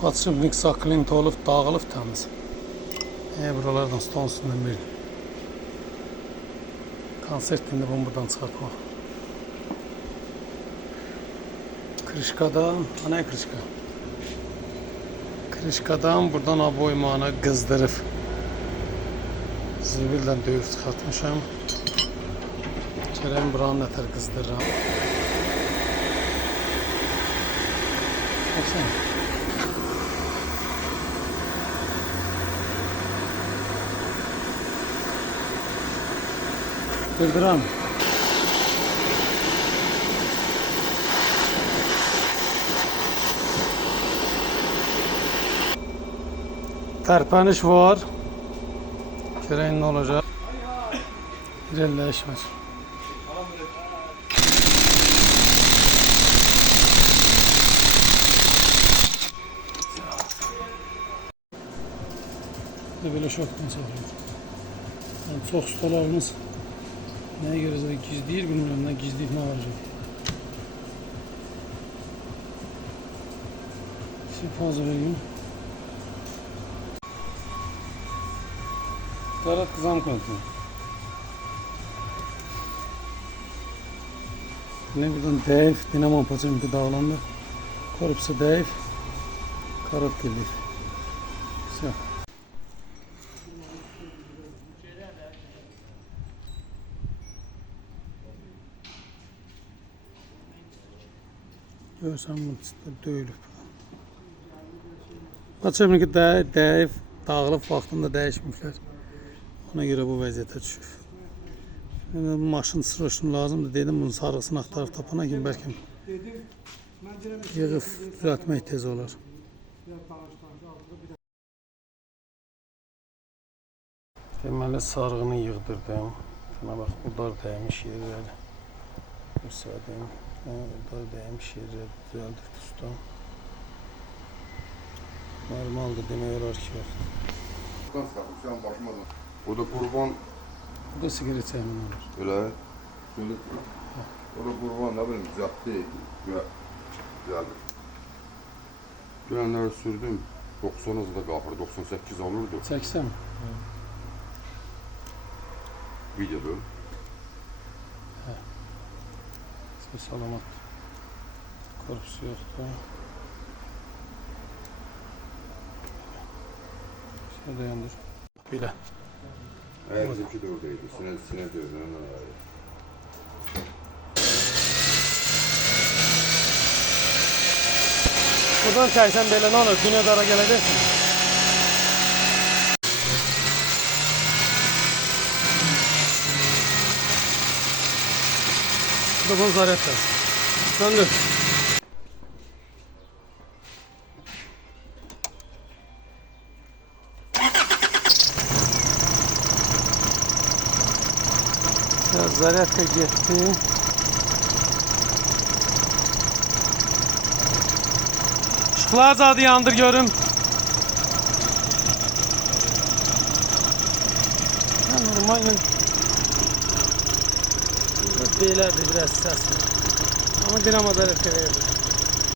Podşipnik saklint olub, dağılıb təmiz. Buralardan stol üstündən bir konsertində bunu buradan çıxartmaq. Krişkadan, ne krişka? Krişkadan buradan aboymağına qızdırıb. Zibildən döyüb çıxartmışam. Gələm buranı nətər qızdırıram. Baksana. Qızdıram. Tərpəniş var. Görəyin nə olacaq. İrəliləyiş var. Böyle şokdan çəkilmiş. Yani çox ustalarımız nəyə görə gizləyir bilmirəm, nə gizləyib nə olacaq. Şimdi fazla vereyim. Karat kızam koydu. Ne buradan dev, dinamo paçamı dağlandı. Korupsa dev, karat gelir. Güzel. Görsem bunu döyülüb. Paçamı dev, dağılıb vaxtında dəyişmişlər. Ona göre bu vəziyyətə düşüb. Maşın sırışım lazımdır dedim, bunun sarğısını axtarıb tapana kimi bəlkə yığıb düzəltmək tez olar. Deməli sarğını yığdırdım. Şuna bax, udar dəymiş yerləri. Göstərdim. Udar dəymiş yerləri düzəldib ustam. Normaldır demək olar ki, O da kurban. bu da sigaret çəkmən olur. Öyle. Şöyle. O da kurban ne bileyim cadde. Geldi. Güvenleri sürdüm. 90 hızda kalkır. 98 olurdu. 80 mi? Videoda. Salamat. Korkusu yoktu. Şöyle dayandır. Böyle. Evet, bizimki de oradaydı. Sine dövdüğünden ayrı. Buradan çaysan böyle ne olur? Güne dara geleceksin. Bu da zarar etmez. Döndür. Zaryadka getdi. Işıqlar zadı yandır görüm. Normal. Belədir biraz səs. Amma dinamo zaryadka verir.